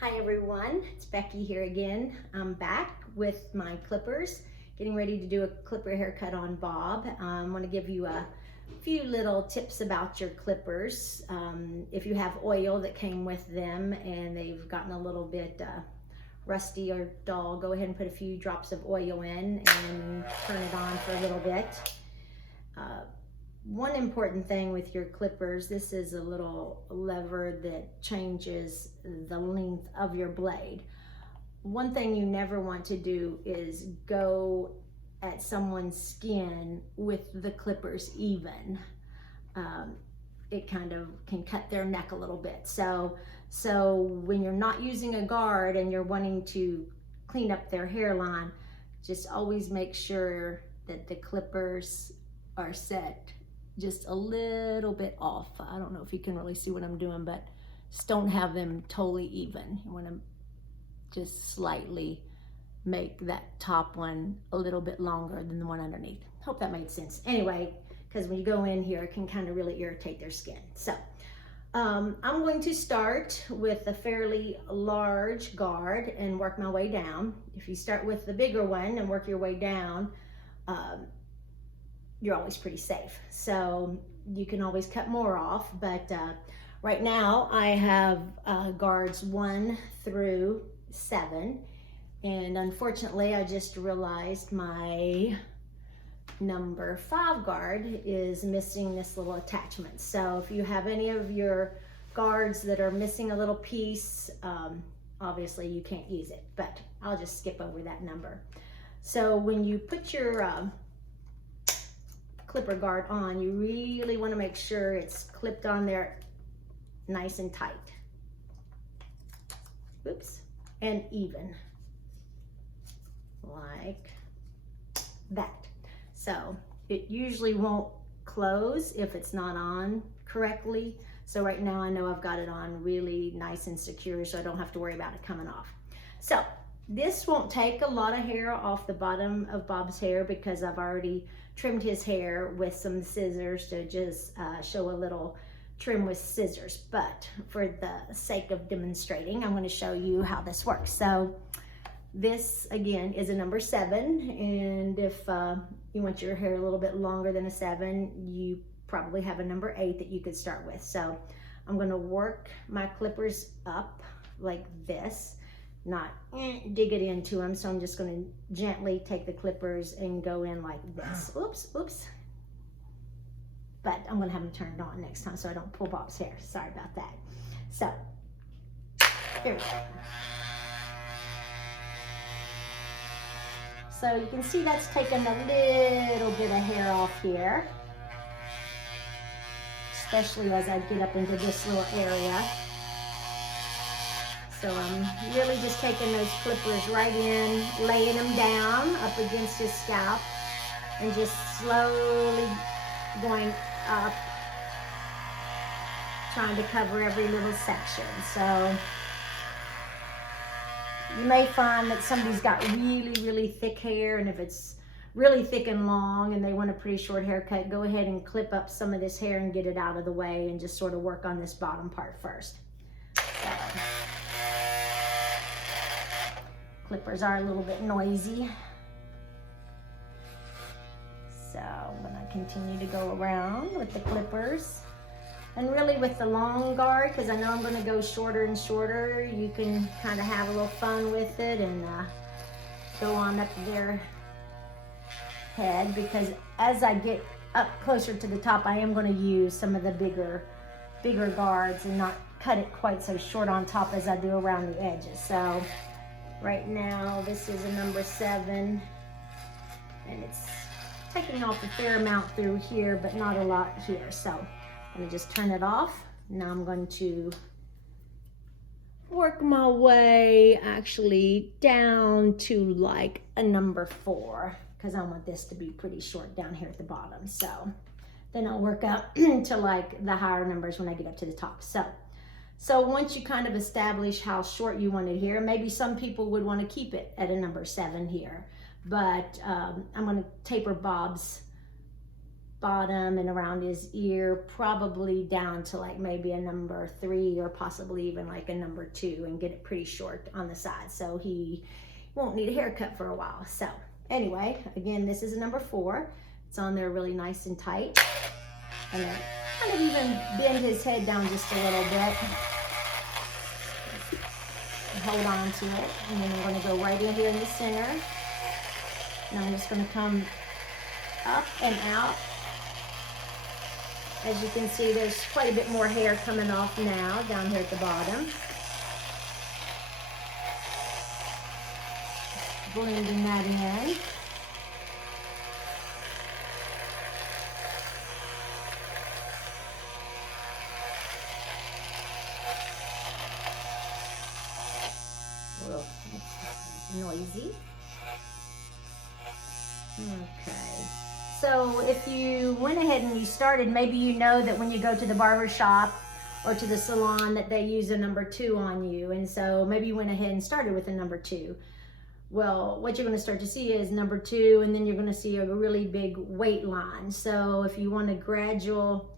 Hi everyone, it's Becky here again. I'm back with my clippers, getting ready to do a clipper haircut on Bob. I want to give you a few little tips about your clippers. If you have oil that came with them and they've gotten a little bit rusty or dull, go ahead and put a few drops of oil in and turn it on for a little bit. One important thing with your clippers, this is a little lever that changes the length of your blade. One thing you never want to do is go at someone's skin with the clippers even. It kind of can cut their neck a little bit. So when you're not using a guard and you're wanting to clean up their hairline, just always make sure that the clippers are set just a little bit off. I don't know if you can really see what I'm doing, but just don't have them totally even. You want to just slightly make that top one a little bit longer than the one underneath. Hope that made sense. Anyway, because when you go in here, it can kind of really irritate their skin. So I'm going to start with a fairly large guard and work my way down. If you start with the bigger one and work your way down, you're always pretty safe. So you can always cut more off, but right now I have guards 1 through 7, and unfortunately I just realized my number 5 guard is missing this little attachment. So if you have any of your guards that are missing a little piece, obviously you can't use it, but I'll just skip over that number. So when you put your clipper guard on, you really want to make sure it's clipped on there nice and tight. Oops, and even like that. So it usually won't close if it's not on correctly. So right now I know I've got it on really nice and secure, so I don't have to worry about it coming off. So this won't take a lot of hair off the bottom of Bob's hair because I've already trimmed his hair with some scissors to just show a little trim with scissors. But for the sake of demonstrating, I'm going to show you how this works. So this again is a number 7, and if you want your hair a little bit longer than a 7, you probably have a number 8 that you could start with. So I'm going to work my clippers up like this, not dig it into them. So I'm just going to gently take the clippers and go in like this. Oops, oops. But I'm going to have them turned on next time so I don't pull Bob's hair. Sorry about that. So here we go. So you can see that's taken a little bit of hair off here, especially as I get up into this little area. So I'm really just taking those clippers right in, laying them down up against his scalp, and just slowly going up, trying to cover every little section. So you may find that somebody's got really, really thick hair, and if it's really thick and long and they want a pretty short haircut, go ahead and clip up some of this hair and get it out of the way and just sort of work on this bottom part first. So clippers are a little bit noisy. So I'm going to continue to go around with the clippers. And really with the long guard, because I know I'm going to go shorter and shorter, you can kind of have a little fun with it and go on up their head, because as I get up closer to the top, I am going to use some of the bigger guards and not cut it quite so short on top as I do around the edges. So right now this is a number 7, and it's taking off a fair amount through here, but not a lot here. So I'm going to just turn it off. Now I'm going to work my way actually down to like a number 4, because I want this to be pretty short down here at the bottom. So then I'll work up to like the higher numbers when I get up to the top. So once you kind of establish how short you want it here, maybe some people would want to keep it at a number 7 here, but I'm going to taper Bob's bottom and around his ear, probably down to like maybe a number 3 or possibly even like a number 2, and get it pretty short on the side so he won't need a haircut for a while. So anyway, again, this is a number 4. It's on there really nice and tight. And then kind of even bend his head down just a little bit. Hold on to it. And then I'm going to go right in here in the center. And I'm just going to come up and out. As you can see, there's quite a bit more hair coming off now down here at the bottom. Blending that in. Well, it's noisy. Okay. So if you went ahead and you started, maybe you know that when you go to the barber shop or to the salon that they use a number 2 on you. And so maybe you went ahead and started with a number 2. Well, what you're going to start to see is number 2, and then you're going to see a really big weight line. So if you want a gradual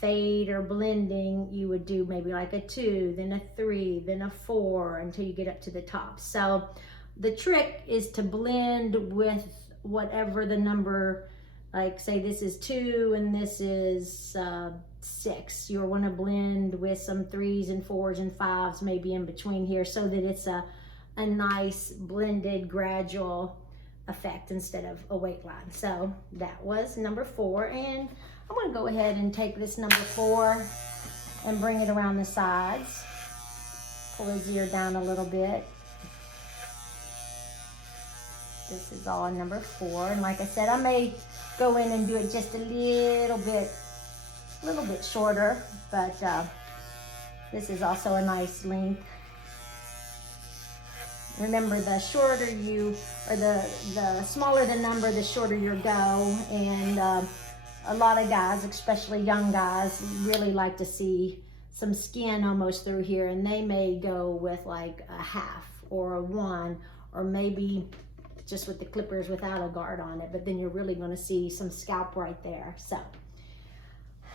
fade or blending, you would do maybe like a 2, then a 3, then a 4 until you get up to the top. So the trick is to blend with whatever the number, like say this is 2 and this is 6. You'll want to blend with some 3s and 4s and 5s maybe in between here so that it's a nice blended gradual effect instead of a weight line. So that was number 4, and I'm going to go ahead and take this number 4 and bring it around the sides. Pull his ear down a little bit. This is all number 4, and like I said, I may go in and do it just a little bit shorter, but this is also a nice length. Remember, the shorter you, or the smaller the number, the shorter your go. And a lot of guys, especially young guys, really like to see some skin almost through here, and they may go with like a half or a 1, or maybe just with the clippers without a guard on it, but then you're really going to see some scalp right there. So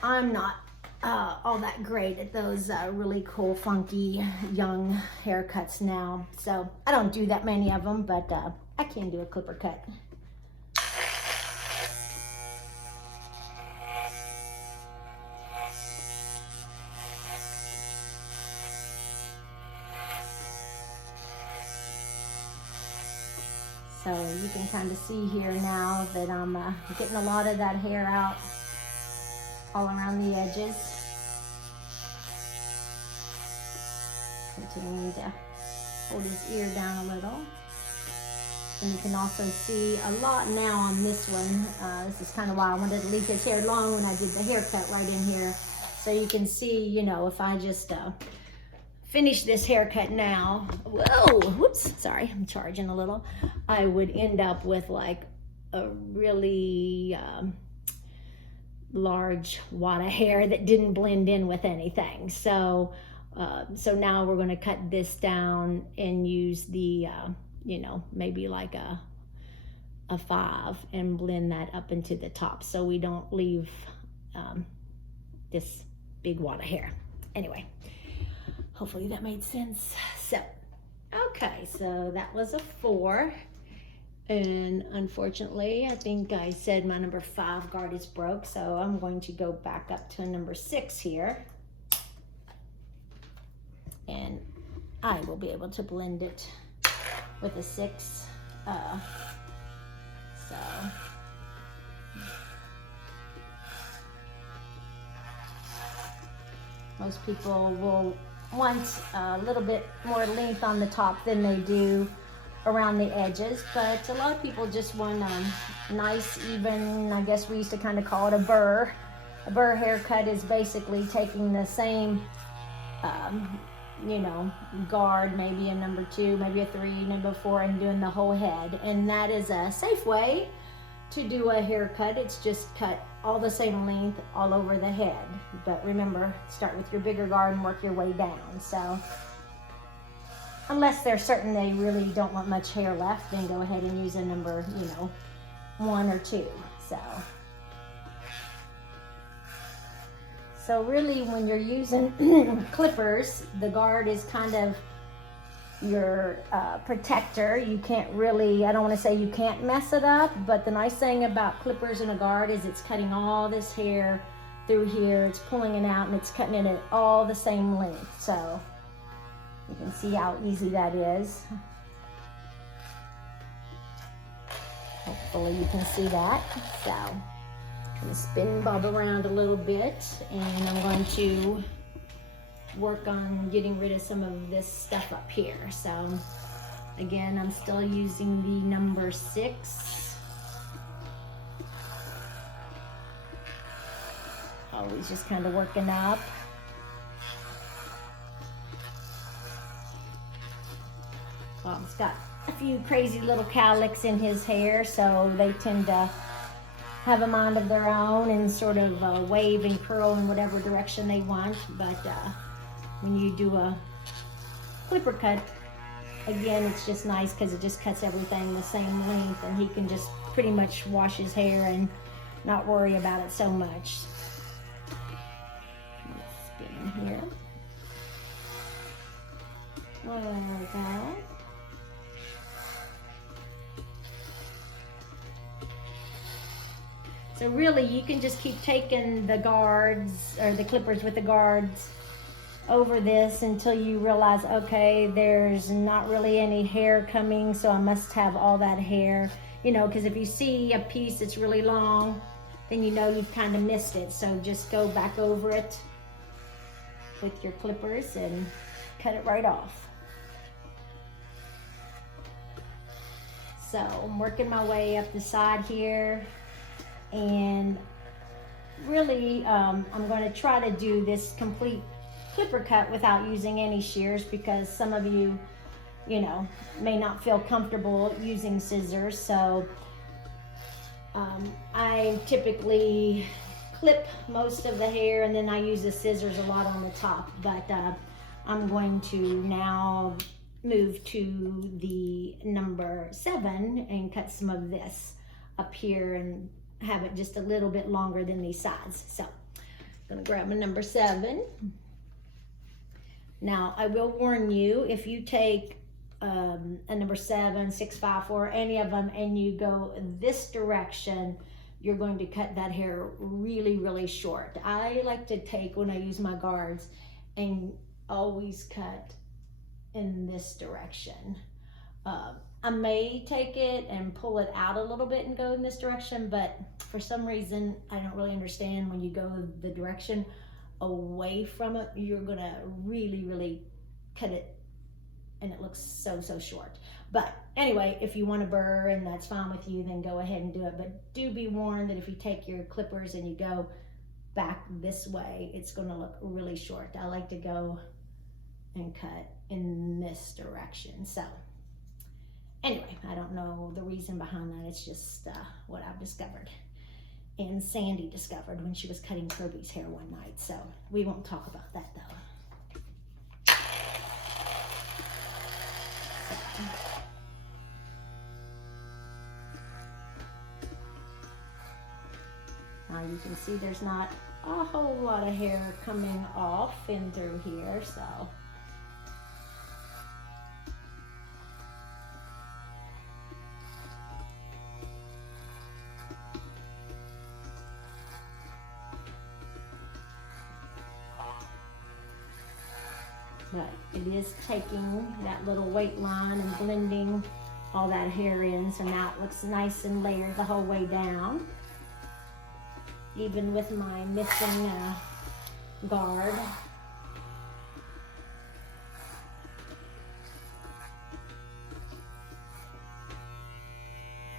I'm not all that great at those really cool, funky, young haircuts now. So I don't do that many of them, but I can do a clipper cut. So you can kind of see here now that I'm getting a lot of that hair out all around the edges. Continuing to hold his ear down a little. And you can also see a lot now on this one. This is kind of why I wanted to leave his hair long when I did the haircut right in here. So you can see, you know, if I just finish this haircut now, whoa, whoops, sorry, I'm charging a little, I would end up with like a really large wad of hair that didn't blend in with anything. So so now we're going to cut this down and use the you know, maybe like a 5 and blend that up into the top so we don't leave this big wad of hair. Anyway, hopefully that made sense. So okay, so that was a 4. And unfortunately, I think I said my number 5 guard is broke, so I'm going to go back up to number 6 here. And I will be able to blend it with a 6. So most people will want a little bit more length on the top than they do around the edges, but a lot of people just want nice, even, I guess we used to kind of call it a burr. A burr haircut is basically taking the same, you know, guard, maybe a number 2, maybe a 3, number 4, and doing the whole head. And that is a safe way to do a haircut. It's just cut all the same length all over the head. But remember, start with your bigger guard and work your way down. So unless they're certain they really don't want much hair left, then go ahead and use a number, you know, 1 or 2. So So really, when you're using clippers, the guard is kind of your protector. You can't really, I don't want to say you can't mess it up, but the nice thing about clippers and a guard is it's cutting all this hair through here. It's pulling it out and it's cutting it at all the same length. So you can see how easy that is. Hopefully you can see that. So I'm going to spin Bob around a little bit, and I'm going to work on getting rid of some of this stuff up here. So again, I'm still using the number 6. Always just kind of working up. Bob's got a few crazy little cowlicks in his hair, so they tend to have a mind of their own and sort of wave and curl in whatever direction they want. But when you do a clipper cut, again, it's just nice because it just cuts everything the same length, and he can just pretty much wash his hair and not worry about it so much. Let's spin here. There we go. So really, you can just keep taking the guards, or the clippers with the guards, over this until you realize, okay, there's not really any hair coming, so I must have all that hair. You know, because if you see a piece that's really long, then you know you've kind of missed it. So just go back over it with your clippers and cut it right off. So I'm working my way up the side here. And really, I'm going to try to do this complete clipper cut without using any shears, because some of you, you know, may not feel comfortable using scissors. So I typically clip most of the hair, and then I use the scissors a lot on the top. But I'm going to now move to the number 7 and cut some of this up here and have it just a little bit longer than these sides. So I'm gonna grab a number 7. Now I will warn you, if you take a number 7, 6, 5, 4, any of them, and you go this direction, you're going to cut that hair really, really short. I like to take, when I use my guards, and always cut in this direction. I may take it and pull it out a little bit and go in this direction, but for some reason, I don't really understand, when you go the direction away from it, you're gonna really, really cut it, and it looks so, so short. But anyway, if you want to burr and that's fine with you, then go ahead and do it. But do be warned that if you take your clippers and you go back this way, it's gonna look really short. I like to go and cut in this direction. So anyway, I don't know the reason behind that. It's just what I've discovered. And Sandy discovered when she was cutting Kirby's hair one night. So we won't talk about that though. Now you can see there's not a whole lot of hair coming off in through here, so. But it is taking that little weight line and blending all that hair in, so now it looks nice and layered the whole way down, even with my missing guard.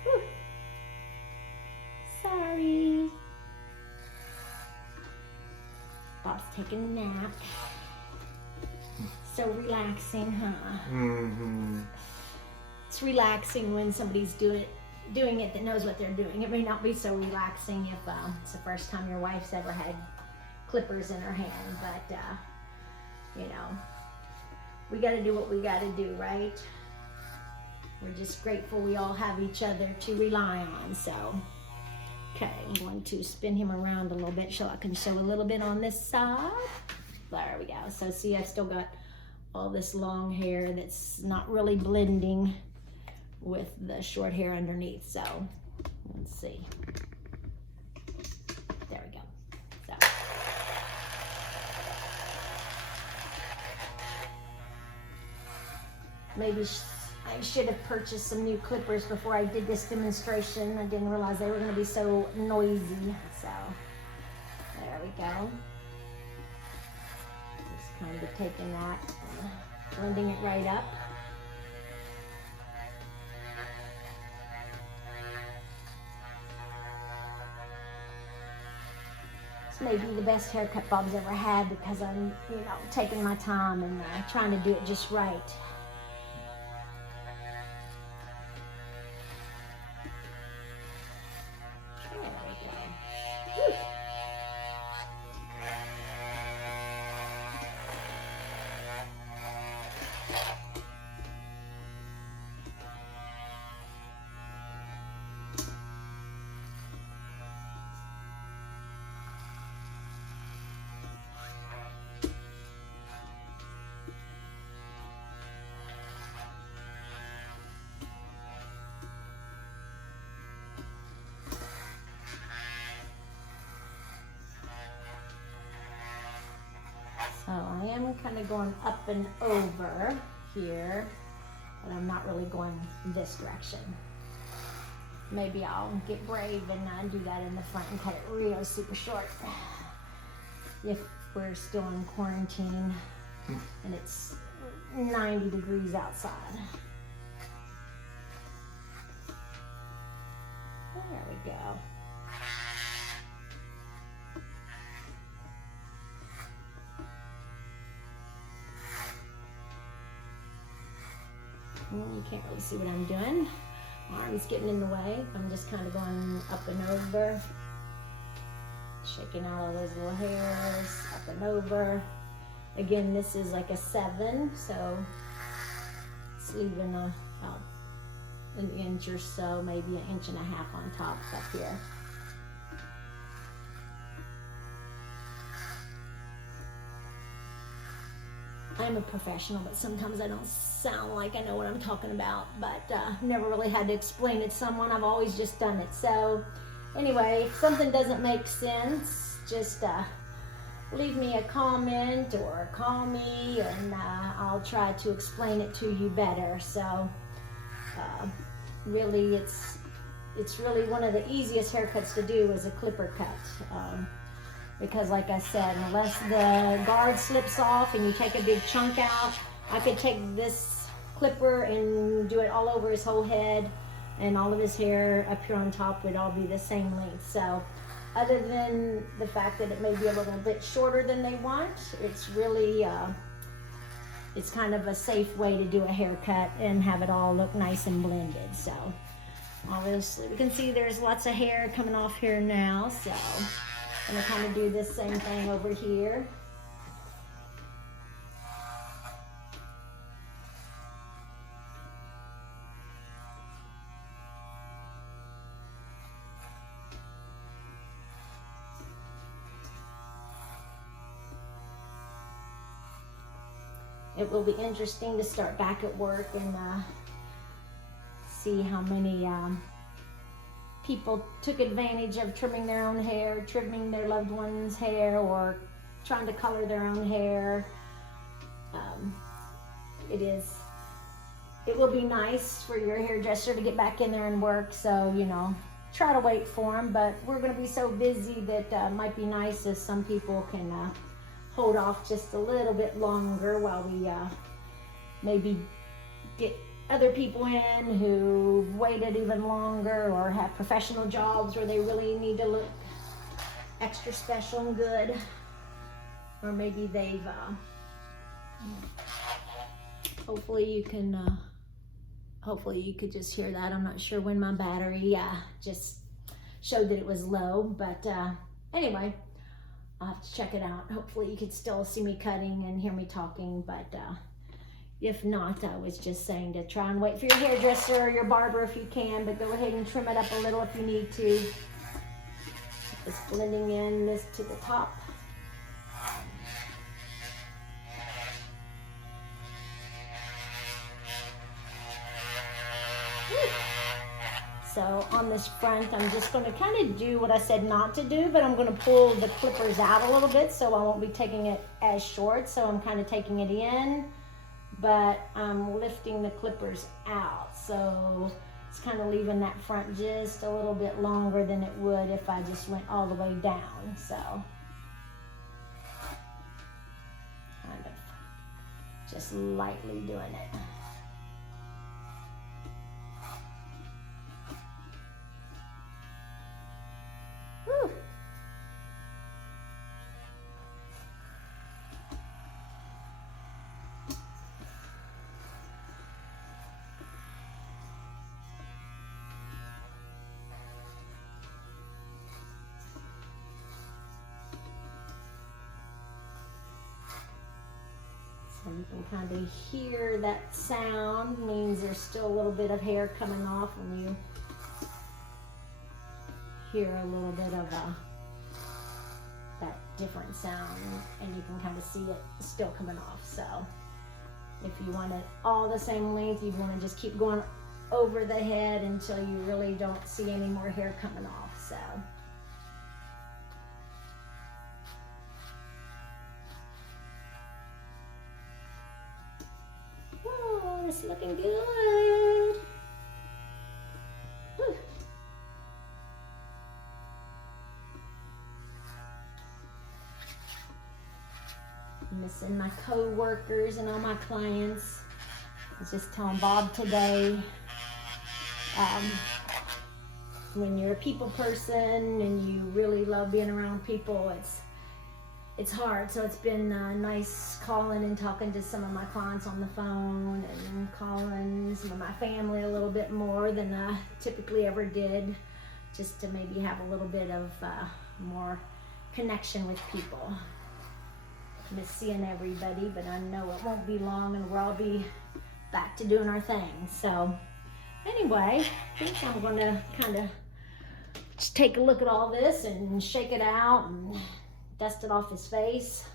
Whew. Sorry. Bob's taking a nap. So relaxing, huh? Mm-hmm. It's relaxing when somebody's doing it that knows what they're doing. It may not be so relaxing if it's the first time your wife's ever had clippers in her hand, but you know, we got to do what we got to do, right? We're just grateful we all have each other to rely on. So Okay, I'm going to spin him around a little bit so I can show a little bit on this side. There we go. So see, I've still got all this long hair that's not really blending with the short hair underneath. So let's see. There we go. So. Maybe I should have purchased some new clippers before I did this demonstration. I didn't realize they were going to be so noisy. So there we go. Just kind of taking that and blending it right up. This may be the best haircut Bob's ever had because I'm, taking my time and trying to do it just right. So I am kind of going up and over here, but I'm not really going this direction. Maybe I'll get brave and do that in the front and cut it real super short. If we're still in quarantine and it's 90 degrees outside. There we go. You can't really see what I'm doing. My arm's getting in the way. I'm just kind of going up and over, shaking out all those little hairs, up and over. Again, this is like a 7, so it's leaving about an inch or so, maybe an inch and a half on top up here. I'm a professional, but sometimes I don't sound like I know what I'm talking about, but never really had to explain it to someone. I've always just done it. So anyway, if something doesn't make sense, just leave me a comment or call me and I'll try to explain it to you better. So really it's really one of the easiest haircuts to do is a clipper cut. Because like I said, unless the guard slips off and you take a big chunk out, I could take this clipper and do it all over his whole head, and all of his hair up here on top would all be the same length. So other than the fact that it may be a little bit shorter than they want, it's really, it's kind of a safe way to do a haircut and have it all look nice and blended. So obviously we can see there's lots of hair coming off here now, so I'm going to kind of do this same thing over here. It will be interesting to start back at work and see how many people took advantage of trimming their own hair, trimming their loved one's hair, or trying to color their own hair. It will be nice for your hairdresser to get back in there and work, so try to wait for them, but we're going to be so busy that it might be nice if some people can hold off just a little bit longer while we maybe get other people in who've waited even longer or have professional jobs where they really need to look extra special and good. Or maybe they've, hopefully you could just hear that. I'm not sure when my battery just showed that it was low, but anyway, I'll have to check it out. Hopefully you could still see me cutting and hear me talking, but if not, I was just saying to try and wait for your hairdresser or your barber if you can, but go ahead and trim it up a little if you need to. Just blending in this to the top. So on this front, I'm just going to kind of do what I said not to do, but I'm going to pull the clippers out a little bit so I won't be taking it as short. So I'm kind of taking it in, but I'm lifting the clippers out. So it's kind of leaving that front just a little bit longer than it would if I just went all the way down. So kind of just lightly doing it. Whew. So you can kind of hear that sound, means there's still a little bit of hair coming off when you hear a little bit of that different sound, and you can kind of see it still coming off. So if you want it all the same length, you want to just keep going over the head until you really don't see any more hair coming off. So oh, it's looking good. Whew. Missing my co-workers and all my clients. I was just telling Bob today, when you're a people person and you really love being around people, it's hard. So it's been nice calling and talking to some of my clients on the phone and calling some of my family a little bit more than I typically ever did, just to maybe have a little bit of more connection with people. Miss seeing everybody, but I know it won't be long and we'll all be back to doing our thing. So anyway, I think I'm going to kind of just take a look at all this and shake it out and dust it off his face.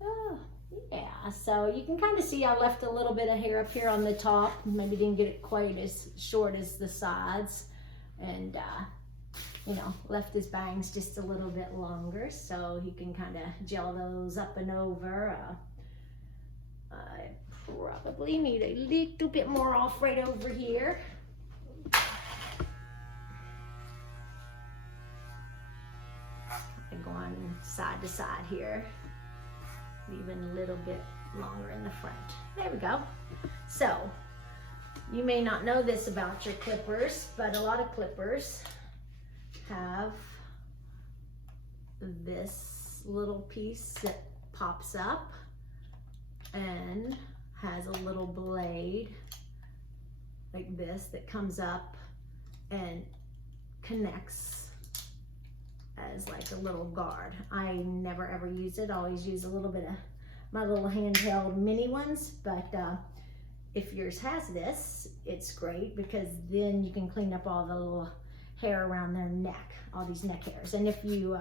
Oh, yeah. So you can kind of see I left a little bit of hair up here on the top. Maybe didn't get it quite as short as the sides. And you know, left his bangs just a little bit longer, so he can kind of gel those up and over. I probably need a little bit more off right over here. And go on side to side here, leaving a little bit longer in the front. There we go. So you may not know this about your clippers, but a lot of clippers have this little piece that pops up and has a little blade like this that comes up and connects as like a little guard. I never ever use it. I always use a little bit of my little handheld mini ones, but if yours has this, it's great because then you can clean up all the little hair around their neck, all these neck hairs. And if you,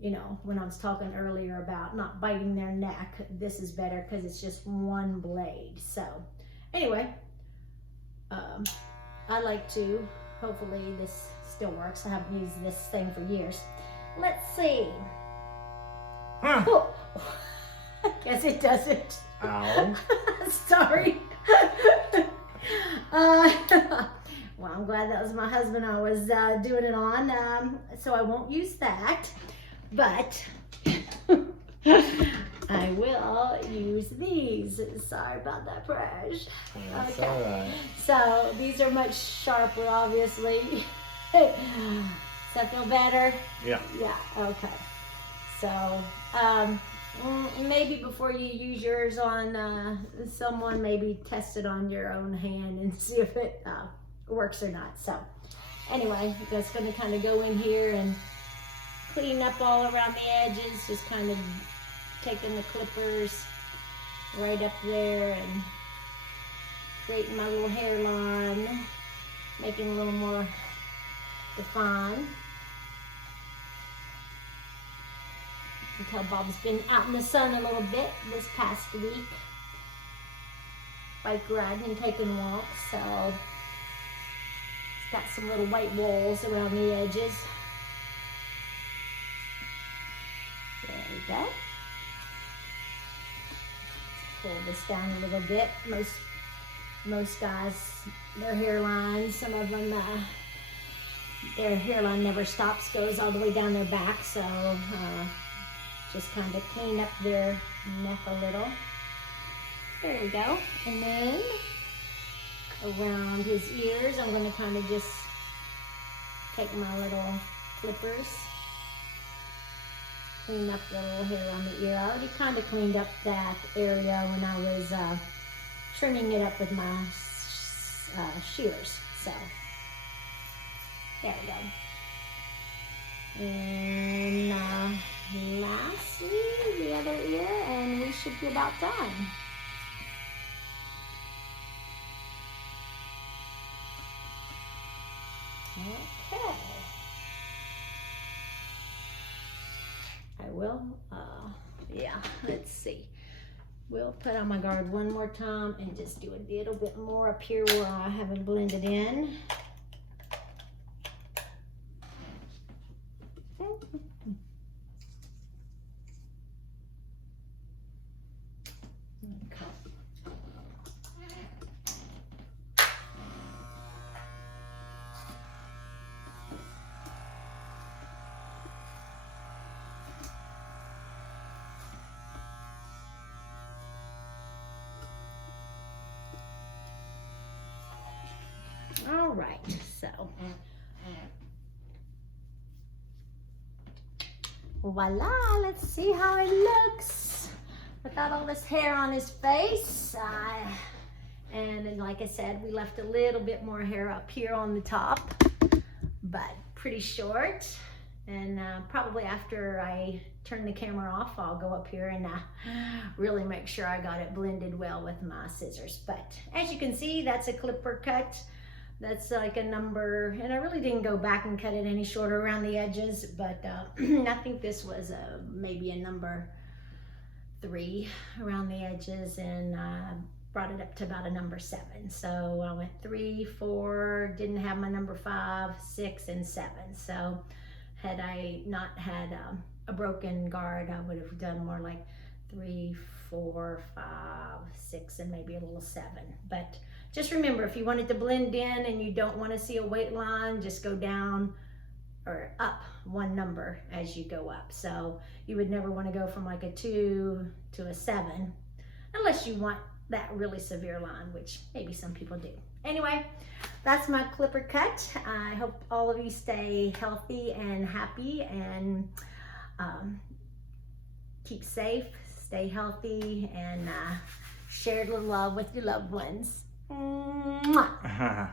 you know, when I was talking earlier about not biting their neck, this is better because it's just one blade. So anyway, I like to, hopefully this still works. I haven't used this thing for years. Let's see. Oh, I guess it doesn't. Ow. Sorry. Well, I'm glad that was my husband I was doing it on, so I won't use that, but I will use these. Sorry about that, Prash. That's okay. all right. So these are much sharper, obviously. Does that feel better? Yeah. Yeah, okay. So, maybe before you use yours on someone, maybe test it on your own hand and see if it works or not. So anyway, I'm just going to kind of go in here and clean up all around the edges, just kind of taking the clippers right up there and creating my little hairline, making it a little more defined. until Bob's been out in the sun a little bit this past week, bike riding and taking walks, so it's got some little white walls around the edges. There we go. Pull this down a little bit. Most guys, their hairline, some of them, their hairline never stops, goes all the way down their back, so just kind of clean up their neck a little. There we go. And then around his ears, I'm going to kind of just take my little clippers, clean up the little hair on the ear. I already kind of cleaned up that area when I was trimming it up with my shears. So there we go. And lastly, the other ear, and we should be about done. Okay. I will, yeah, let's see. We'll put on my guard one more time and just do a little bit more up here where I haven't blended in. All right, so voila, let's see how it looks without all this hair on his face. And then, like I said, we left a little bit more hair up here on the top, but pretty short. And probably after I turn the camera off, I'll go up here and really make sure I got it blended well with my scissors. But as you can see, that's a clipper cut. That's like a number, and I really didn't go back and cut it any shorter around the edges, but I think this was maybe a number 3 around the edges, and brought it up to about a number 7. So I went 3, 4, didn't have my number 5, 6, and 7. So had I not had a broken guard, I would have done more like 3, 4, 5, 6, and maybe a little 7. But just remember, if you want it to blend in and you don't want to see a weight line, just go down or up 1 number as you go up. So you would never want to go from like a 2 to a 7 unless you want that really severe line, which maybe some people do. Anyway, that's my clipper cut. I hope all of you stay healthy and happy, and keep safe, stay healthy, and share the love with your loved ones. Mwah.